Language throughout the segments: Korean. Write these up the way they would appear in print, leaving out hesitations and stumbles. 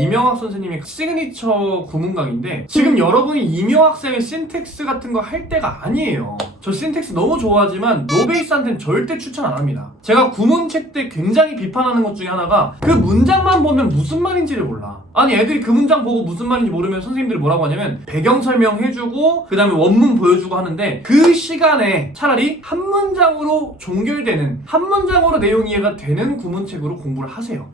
이명학 선생님의 시그니처 구문강인데 지금 여러분이 이명학 쌤의 신텍스 같은 거 할 때가 아니에요. 저 신텍스 너무 좋아하지만 노베이스한테는 절대 추천 안 합니다. 제가 구문책 때 굉장히 비판하는 것 중에 하나가 그 문장만 보면 무슨 말인지를 몰라. 아니 애들이 그 문장 보고 무슨 말인지 모르면 선생님들이 뭐라고 하냐면 배경 설명해주고 그 다음에 원문 보여주고 하는데 그 시간에 차라리 한 문장으로 종결되는 한 문장으로 내용 이해가 되는 구문책으로 공부를 하세요.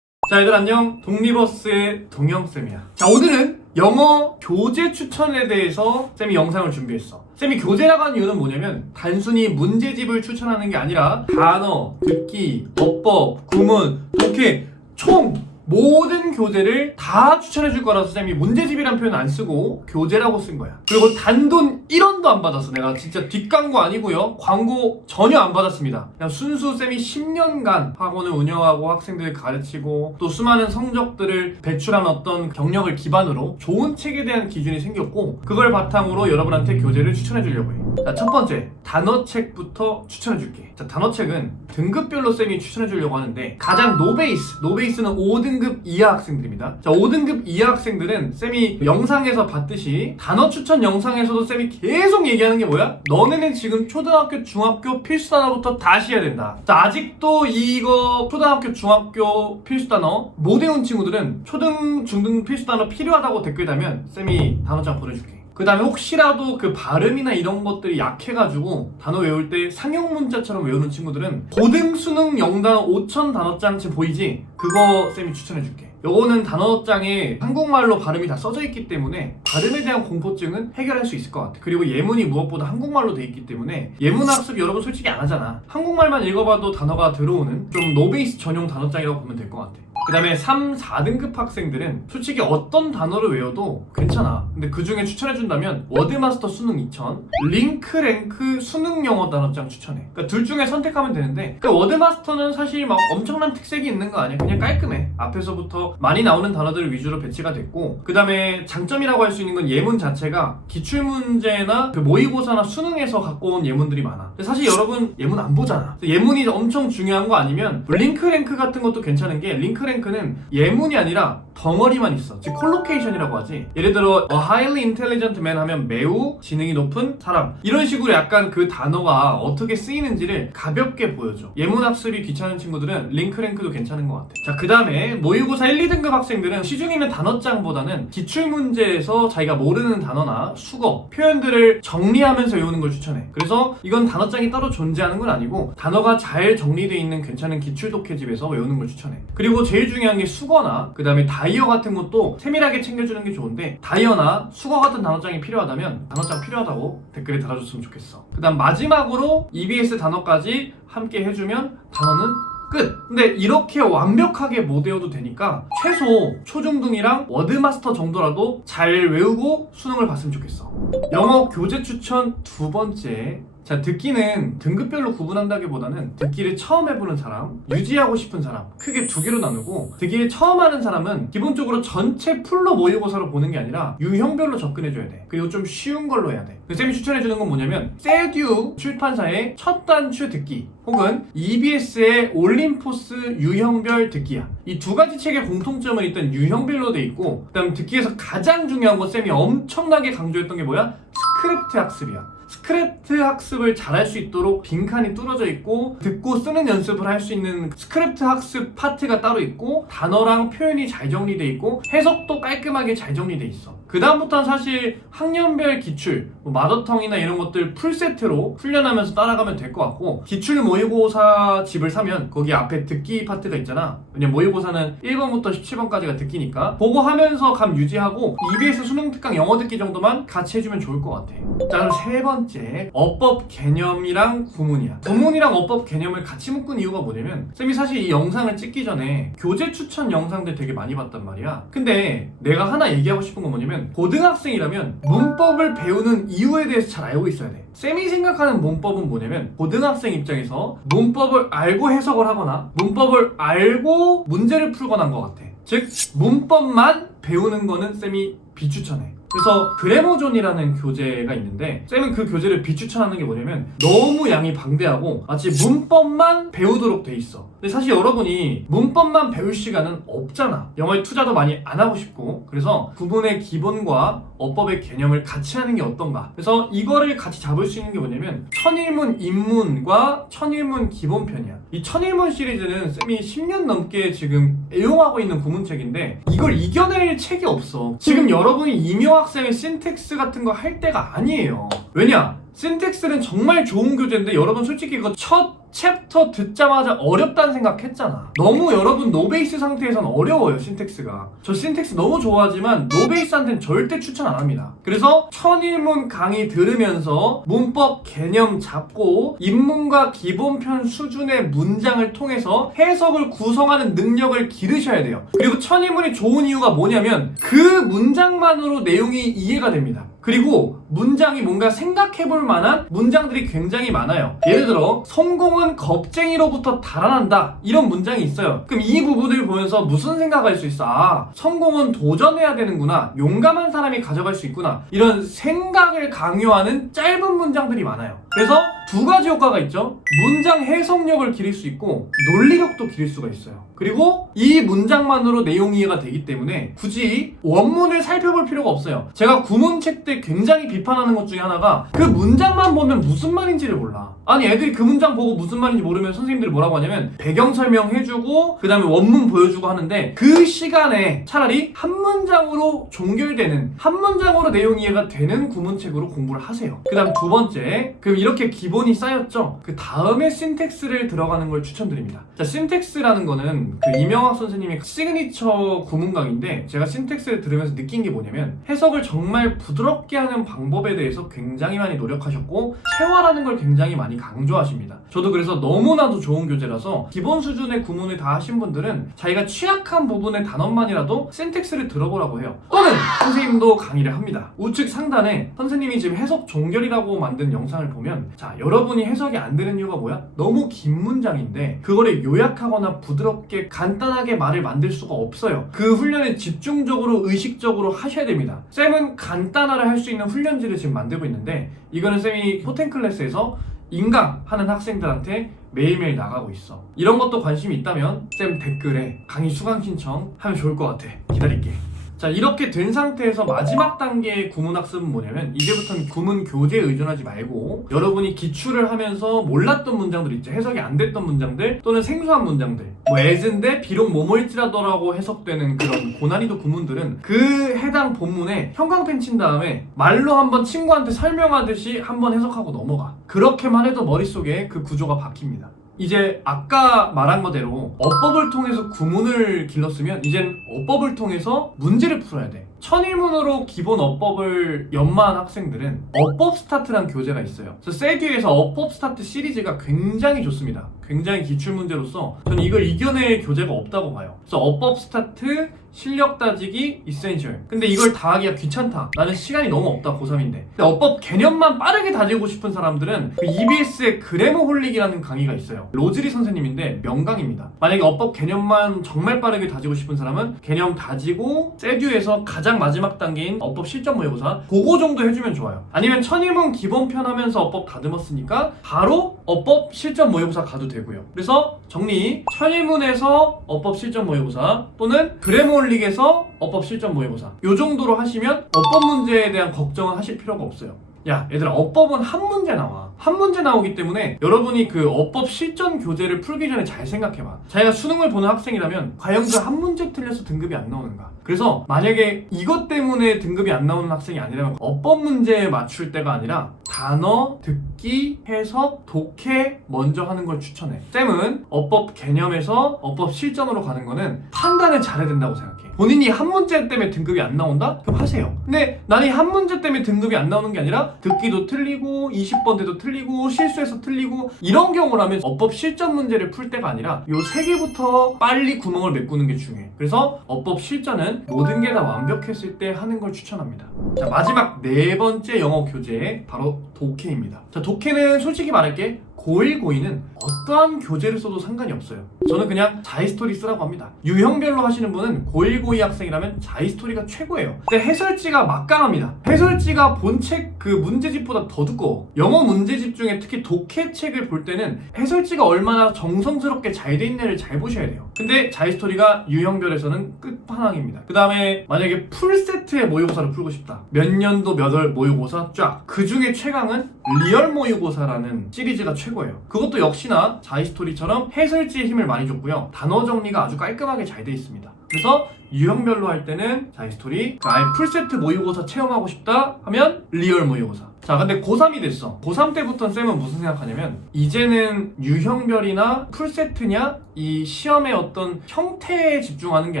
자, 얘들 안녕. 독리버스의 동영쌤이야. 자, 오늘은 영어 교재 추천에 대해서 쌤이 영상을 준비했어. 쌤이 교재라고 하는 이유는 뭐냐면 단순히 문제집을 추천하는 게 아니라 단어, 듣기, 어법, 구문, 독해 총 모든 교재를 다 추천해줄 거라서 쌤이 문제집이란 표현 안 쓰고 교재라고 쓴 거야. 그리고 단돈 1원도 안 받았어. 내가 진짜 뒷광고 아니고요. 광고 전혀 안 받았습니다. 그냥 순수 쌤이 10년간 학원을 운영하고 학생들을 가르치고 또 수많은 성적들을 배출한 어떤 경력을 기반으로 좋은 책에 대한 기준이 생겼고 그걸 바탕으로 여러분한테 교재를 추천해주려고 해. 자, 첫 번째 단어책부터 추천해줄게. 자, 단어책은 등급별로 쌤이 추천해주려고 하는데 가장 노베이스는 5등급 이하 학생들입니다. 자, 5등급 이하 학생들은 쌤이 영상에서 봤듯이 단어 추천 영상에서도 쌤이 계속 얘기하는 게 뭐야? 너네는 지금 초등학교, 중학교 필수 단어부터 다시 해야 된다. 자, 아직도 이거 초등학교, 중학교 필수 단어 못 외운 친구들은 초등, 중등 필수 단어 필요하다고 댓글 달면 쌤이 단어장 보내줄게. 그 다음에 혹시라도 그 발음이나 이런 것들이 약해가지고 단어 외울 때 상용 문자처럼 외우는 친구들은 고등 수능 영단 5,000 단어장 지금 보이지? 그거 쌤이 추천해줄게. 요거는 단어장에 한국말로 발음이 다 써져 있기 때문에 발음에 대한 공포증은 해결할 수 있을 것 같아. 그리고 예문이 무엇보다 한국말로 돼 있기 때문에 예문 학습 여러분 솔직히 안 하잖아. 한국말만 읽어봐도 단어가 들어오는 좀 노베이스 전용 단어장이라고 보면 될 것 같아. 그 다음에 3, 4등급 학생들은 솔직히 어떤 단어를 외워도 괜찮아. 근데 그 중에 추천해준다면 워드마스터 수능 2000, 링크랭크 수능 영어 단어장 추천해. 그러니까 둘 중에 선택하면 되는데 그러니까 워드마스터는 사실 막 엄청난 특색이 있는 거 아니야. 그냥 깔끔해. 앞에서부터 많이 나오는 단어들 위주로 배치가 됐고 그 다음에 장점이라고 할 수 있는 건 예문 자체가 기출문제나 그 모의고사나 수능에서 갖고 온 예문들이 많아. 근데 사실 여러분 예문 안 보잖아. 예문이 엄청 중요한 거 아니면 링크랭크 같은 것도 괜찮은 게 링크랭크는 예문이 아니라 덩어리만 있어. 즉 콜로케이션이라고 하지. 예를 들어 a highly intelligent man 하면 매우 지능이 높은 사람. 이런 식으로 약간 그 단어가 어떻게 쓰이는지를 가볍게 보여줘. 예문 학습이 귀찮은 친구들은 링크랭크도 괜찮은 것 같아. 자, 그 다음에 모의고사 1, 2등급 학생들은 시중에 있는 단어장보다는 기출문제에서 자기가 모르는 단어나 수거, 표현들을 정리하면서 외우는 걸 추천해. 그래서 이건 단어장이 따로 존재하는 건 아니고 단어가 잘 정리되어 있는 괜찮은 기출독해집에서 외우는 걸 추천해. 그리고 제일 중요한 게 수거나 그 다음에 다이어 같은 것도 세밀하게 챙겨주는 게 좋은데 다이어나 수거 같은 단어장이 필요하다면 단어장 필요하다고 댓글에 달아줬으면 좋겠어. 그 다음 마지막으로 EBS 단어까지 함께 해주면 단어는 끝! 근데 이렇게 완벽하게 못 외워도 되니까 최소 초중등이랑 워드마스터 정도라도 잘 외우고 수능을 봤으면 좋겠어. 영어 교재 추천 두 번째. 자, 듣기는 등급별로 구분한다기보다는 듣기를 처음 해보는 사람, 유지하고 싶은 사람 크게 두 개로 나누고 듣기를 처음 하는 사람은 기본적으로 전체 풀로 모의고사로 보는 게 아니라 유형별로 접근해줘야 돼. 그리고 좀 쉬운 걸로 해야 돼. 쌤이 추천해주는 건 뭐냐면 세듀 출판사의 첫 단추 듣기 혹은 EBS의 올림포스 유형별 듣기야. 이 두 가지 책의 공통점은 일단 유형별로 돼 있고 그 다음 듣기에서 가장 중요한 건 쌤이 엄청나게 강조했던 게 뭐야? 스크립트 학습이야. 스크립트 학습을 잘할 수 있도록 빈칸이 뚫어져 있고 듣고 쓰는 연습을 할 수 있는 스크립트 학습 파트가 따로 있고 단어랑 표현이 잘 정리돼 있고 해석도 깔끔하게 잘 정리돼 있어. 그 다음부터는 사실 학년별 기출, 마더텅이나 이런 것들 풀세트로 훈련하면서 따라가면 될 것 같고 기출 모의고사 집을 사면 거기 앞에 듣기 파트가 있잖아. 왜냐면 모의고사는 1번부터 17번까지가 듣기니까 보고 하면서 감 유지하고 EBS 수능 특강 영어 듣기 정도만 같이 해주면 좋을 것 같아. 자, 그럼 세 번째 어법 개념이랑 구문이야. 구문이랑 어법 개념을 같이 묶은 이유가 뭐냐면 쌤이 사실 이 영상을 찍기 전에 교재 추천 영상들 되게 많이 봤단 말이야. 근데 내가 하나 얘기하고 싶은 건 뭐냐면 고등학생이라면 문법을 배우는 이유에 대해서 잘 알고 있어야 돼. 쌤이 생각하는 문법은 뭐냐면 고등학생 입장에서 문법을 알고 해석을 하거나 문법을 알고 문제를 풀거나 한 것 같아. 즉 문법만 배우는 거는 쌤이 비추천해. 그래서 그래모존이라는 교재가 있는데 쌤은 그 교재를 비추천하는 게 뭐냐면 너무 양이 방대하고 마치 문법만 배우도록 돼 있어. 근데 사실 여러분이 문법만 배울 시간은 없잖아. 영어에 투자도 많이 안 하고 싶고. 그래서 구문의 기본과 어법의 개념을 같이 하는 게 어떤가. 그래서 이거를 같이 잡을 수 있는 게 뭐냐면 천일문 입문과 천일문 기본편이야. 이 천일문 시리즈는 쌤이 10년 넘게 지금 애용하고 있는 구문책인데 이걸 이겨낼 책이 없어. 지금 여러분이 이묘학생의 신텍스 같은 거 할 때가 아니에요. 왜냐? 신텍스는 정말 좋은 교재인데 여러분 솔직히 이거 첫 챕터 듣자마자 어렵다는 생각했잖아. 너무 여러분 노베이스 상태에선 어려워요, 신텍스가. 저 신텍스 너무 좋아하지만 노베이스한테는 절대 추천 안 합니다. 그래서 천일문 강의 들으면서 문법 개념 잡고 입문과 기본편 수준의 문장을 통해서 해석을 구성하는 능력을 기르셔야 돼요. 그리고 천일문이 좋은 이유가 뭐냐면 그 문장만으로 내용이 이해가 됩니다. 그리고 문장이 뭔가 생각해볼 만한 문장들이 굉장히 많아요. 예를 들어 성공은 겁쟁이로부터 달아난다 이런 문장이 있어요. 그럼 이 부분을 보면서 무슨 생각할 수 있어? 아, 성공은 도전해야 되는구나, 용감한 사람이 가져갈 수 있구나, 이런 생각을 강요하는 짧은 문장들이 많아요. 그래서 두 가지 효과가 있죠. 문장 해석력을 기를 수 있고 논리력도 기를 수가 있어요. 그리고 이 문장만으로 내용 이해가 되기 때문에 굳이 원문을 살펴볼 필요가 없어요. 제가 구문책 때 굉장히 비판하는 것 중에 하나가 그 문장만 보면 무슨 말인지를 몰라. 아니 애들이 그 문장 보고 무슨 말인지 모르면 선생님들이 뭐라고 하냐면 배경 설명해주고 그 다음에 원문 보여주고 하는데 그 시간에 차라리 한 문장으로 종결되는, 한 문장으로 내용 이해가 되는 구문책으로 공부를 하세요. 그 다음 두 번째, 그럼 이렇게 기본이 쌓였죠? 그 다음에 신텍스를 들어가는 걸 추천드립니다. 자, 신텍스라는 거는 그 이명학 선생님의 시그니처 구문강인데 제가 신텍스를 들으면서 느낀 게 뭐냐면 해석을 정말 부드럽게 하는 방법에 대해서 굉장히 많이 노력하셨고 체화라는 걸 굉장히 많이 강조하십니다. 저도 그래서 너무나도 좋은 교재라서 기본 수준의 구문을 다 하신 분들은 자기가 취약한 부분의 단원만이라도 신텍스를 들어보라고 해요. 또는 선생님도 강의를 합니다. 우측 상단에 선생님이 지금 해석 종결이라고 만든 영상을 보면 자, 여러분이 해석이 안 되는 이유가 뭐야? 너무 긴 문장인데 그거를 요약하거나 부드럽게 간단하게 말을 만들 수가 없어요. 그 훈련을 집중적으로 의식적으로 하셔야 됩니다. 쌤은 간단화를 할 수 있는 훈련지를 지금 만들고 있는데 이거는 쌤이 포텐클래스에서 인강하는 학생들한테 매일매일 나가고 있어. 이런 것도 관심이 있다면 쌤 댓글에 강의 수강 신청 하면 좋을 것 같아. 기다릴게. 자, 이렇게 된 상태에서 마지막 단계의 구문학습은 뭐냐면 이제부터는 구문 교재에 의존하지 말고 여러분이 기출을 하면서 몰랐던 문장들 있죠. 해석이 안 됐던 문장들 또는 생소한 문장들, 뭐 as인데 비록 뭐뭐일지라도라고 해석되는 그런 고난이도 구문들은 그 해당 본문에 형광펜 친 다음에 말로 한번 친구한테 설명하듯이 한번 해석하고 넘어가. 그렇게만 해도 머릿속에 그 구조가 박힙니다. 이제 아까 말한 거대로 어법을 통해서 구문을 길렀으면 이젠 어법을 통해서 문제를 풀어야 돼. 천일문으로 기본 어법을 연마한 학생들은 어법 스타트란 교재가 있어요. 그래서 세듀에서 어법 스타트 시리즈가 굉장히 좋습니다. 굉장히 기출문제로서 저는 이걸 이겨낼 교재가 없다고 봐요. 그래서 어법 스타트, 실력 따지기, 이센셜. 근데 이걸 다 하기가 귀찮다. 나는 시간이 너무 없다, 고3인데. 근데 어법 개념만 빠르게 다지고 싶은 사람들은 그 EBS의 그래머홀릭이라는 강의가 있어요. 로즈리 선생님인데 명강입니다. 만약에 어법 개념만 정말 빠르게 다지고 싶은 사람은 개념 다지고 세듀에서 가장 마지막 단계인 어법 실전 모의고사 그거 정도 해주면 좋아요. 아니면 천일문 기본편 하면서 어법 다듬었으니까 바로 어법 실전 모의고사 가도 되고요. 그래서 정리, 천일문에서 어법 실전 모의고사 또는 그래머홀릭에서 어법 실전 모의고사 요 정도로 하시면 어법 문제에 대한 걱정은 하실 필요가 없어요. 야, 얘들아, 어법은 한 문제 나와. 한 문제 나오기 때문에 여러분이 그 어법 실전 교재를 풀기 전에 잘 생각해봐. 자기가 수능을 보는 학생이라면 과연 그 한 문제 틀려서 등급이 안 나오는가? 그래서 만약에 이것 때문에 등급이 안 나오는 학생이 아니라면 어법 문제에 맞출 때가 아니라 단어, 듣기, 해석, 독해 먼저 하는 걸 추천해. 쌤은 어법 개념에서 어법 실전으로 가는 거는 판단을 잘해야 된다고 생각해. 본인이 한 문제 때문에 등급이 안 나온다? 그럼 하세요. 근데 나는 한 문제 때문에 등급이 안 나오는 게 아니라 듣기도 틀리고 20번대도 틀리고 실수해서 틀리고 이런 경우라면 어법 실전 문제를 풀 때가 아니라 요 세 개부터 빨리 구멍을 메꾸는 게 중요해. 그래서 어법 실전은 모든 게 다 완벽했을 때 하는 걸 추천합니다. 자, 마지막 네 번째 영어 교재 바로 독해입니다. 자, 독해는 솔직히 말할게 고1, 고2는 어떠한 교재를 써도 상관이 없어요. 저는 그냥 자이스토리 쓰라고 합니다. 유형별로 하시는 분은 고1, 고2 학생이라면 자이스토리가 최고예요. 근데 해설지가 막강합니다. 해설지가 본책 그 문제집보다 더 두꺼워. 영어 문제집 중에 특히 독해책을 볼 때는 해설지가 얼마나 정성스럽게 잘 돼 있는지를 잘 보셔야 돼요. 근데 자이스토리가 유형별에서는 끝판왕입니다. 그 다음에 만약에 풀세트의 모의고사를 풀고 싶다. 몇 년도 몇 월 모의고사 쫙. 그 중에 최강은 리얼 모의고사라는 시리즈가 최고예요. 그것도 역시나 자이스토리처럼 해설지에 힘을 많이 줬고요. 단어 정리가 아주 깔끔하게 잘 돼 있습니다. 그래서 유형별로 할 때는 자이스토리, 아예 풀세트 모의고사 체험하고 싶다 하면 리얼 모의고사. 자, 근데 고3이 됐어. 고3 때부터는 쌤은 무슨 생각하냐면 이제는 유형별이나 풀세트냐 이 시험의 어떤 형태에 집중하는 게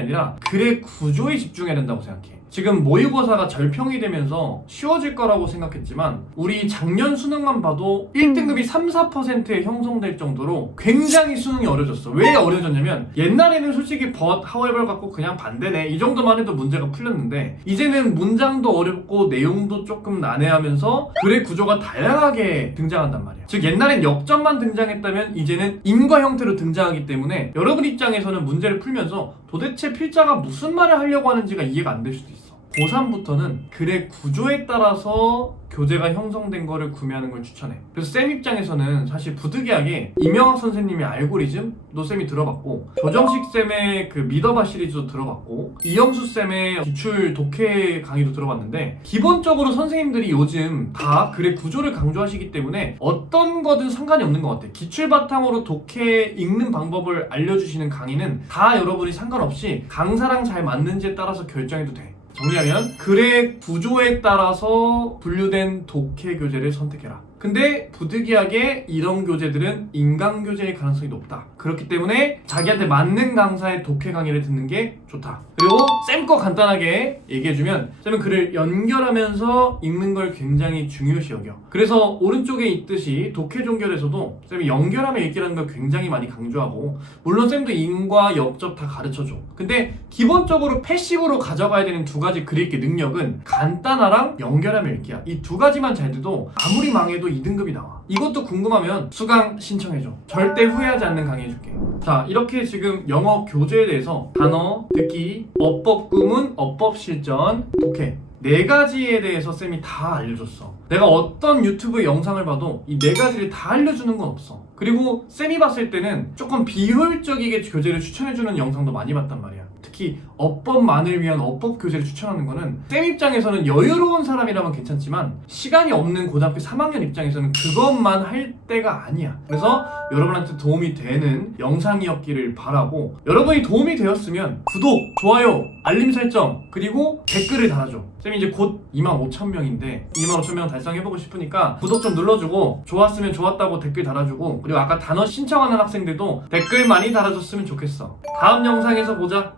아니라 글의 구조에 집중해야 된다고 생각해. 지금 모의고사가 절평이 되면서 쉬워질 거라고 생각했지만 우리 작년 수능만 봐도 1등급이 3-4%에 형성될 정도로 굉장히 수능이 어려졌어. 왜 어려졌냐면 옛날에는 솔직히 but, however 갖고 그냥 반대네 이 정도만 해도 문제가 풀렸는데 이제는 문장도 어렵고 내용도 조금 난해하면서 글의 구조가 다양하게 등장한단 말이야. 즉 옛날엔 역점만 등장했다면 이제는 인과 형태로 등장하기 때문에 여러분 입장에서는 문제를 풀면서 도대체 필자가 무슨 말을 하려고 하는지가 이해가 안 될 수도 있어. 고3부터는 글의 구조에 따라서 교재가 형성된 거를 구매하는 걸 추천해. 그래서 쌤 입장에서는 사실 부득이하게 이명학 선생님의 알고리즘도 쌤이 들어봤고 조정식 쌤의 그 믿어봐 시리즈도 들어봤고 이영수 쌤의 기출 독해 강의도 들어봤는데 기본적으로 선생님들이 요즘 다 글의 구조를 강조하시기 때문에 어떤 거든 상관이 없는 것 같아. 기출 바탕으로 독해 읽는 방법을 알려주시는 강의는 다 여러분이 상관없이 강사랑 잘 맞는지에 따라서 결정해도 돼. 정리하면 글의 구조에 따라서 분류된 독해 교재를 선택해라. 근데 부득이하게 이런 교재들은 인강 교재일 가능성이 높다. 그렇기 때문에 자기한테 맞는 강사의 독해 강의를 듣는 게 좋다. 그리고 쌤 거 간단하게 얘기해주면 쌤은 글을 연결하면서 읽는 걸 굉장히 중요시 여겨. 그래서 오른쪽에 있듯이 독해 종결에서도 쌤이 연결하며 읽기라는 걸 굉장히 많이 강조하고 물론 쌤도 인과 역접 다 가르쳐줘. 근데 기본적으로 패시브로 가져가야 되는 두 가지 글 읽기 능력은 간단하랑 연결하며 읽기야. 이 두 가지만 잘 돼도 아무리 망해도 2등급이 나와. 이것도 궁금하면 수강 신청해줘. 절대 후회하지 않는 강의 해줄게. 자, 이렇게 지금 영어 교재에 대해서 단어, 듣기, 어법 구문, 어법 실전, 독해 4가지에 대해서 쌤이 다 알려줬어. 내가 어떤 유튜브 영상을 봐도 이 4가지를 다 알려주는 건 없어. 그리고 쌤이 봤을 때는 조금 비효율적이게 교재를 추천해주는 영상도 많이 봤단 말이야. 특히 어법만을 위한 어법 교재를 추천하는 거는 쌤 입장에서는 여유로운 사람이라면 괜찮지만 시간이 없는 고등학교 3학년 입장에서는 그것만 할 때가 아니야. 그래서 여러분한테 도움이 되는 영상이었기를 바라고 여러분이 도움이 되었으면 구독, 좋아요, 알림 설정 그리고 댓글을 달아줘. 쌤이 이제 곧 25,000명인데 25,000명 달성해보고 싶으니까 구독 좀 눌러주고 좋았으면 좋았다고 댓글 달아주고 그리고 아까 단어 신청하는 학생들도 댓글 많이 달아줬으면 좋겠어. 다음 영상에서 보자.